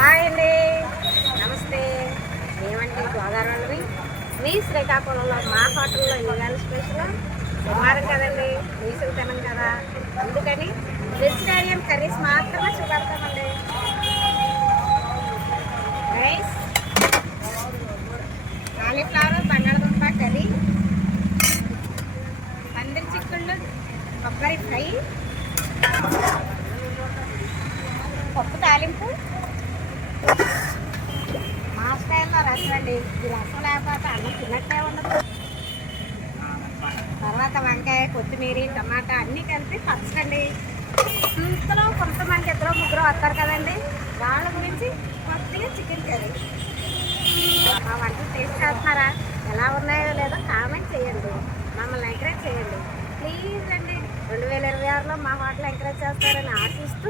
Hi అండి, నమస్తే. మేమండి గోదావరి మీ శ్రీకాకుళంలో మా హోటల్లో ఇవాళ స్పెషల్ శనివారం కదండి, నీసులు తినం కదా, అందుకని వెజిటేరియన్ కర్రీస్ మాత్రమే చూపెడతామండి. రైస్, కాలీఫ్లవర్, బంగాళదుంప కర్రీ, పందిరి చిక్కుళ్ళు, కొబ్బరి ఫ్రై, పప్పు తాలింపు, మా స్టైల్లో రసం అండి. ఈ రసం లేకపోతే అన్నం తిన్నట్టే ఉండదు. తర్వాత వంకాయ, కొత్తిమీర, టమాటా అన్నీ కలిపి పచ్చడండి. ఇంతలో కొంతమంది ఇద్దరు ముగ్గురు వస్తారు కదండి, వాళ్ళ గురించి కొద్దిగా చికెన్ కర్రీ. మా వంటలు టేస్ట్ చేస్తున్నారా? ఎలా ఉన్నాయో లేదో కామెంట్ చేయండి, మమ్మల్ని ఎంకరేజ్ చేయండి ప్లీజ్ అండి. 2026లో మా హోటల్ ఎంకరేజ్ చేస్తారని ఆశిస్తూ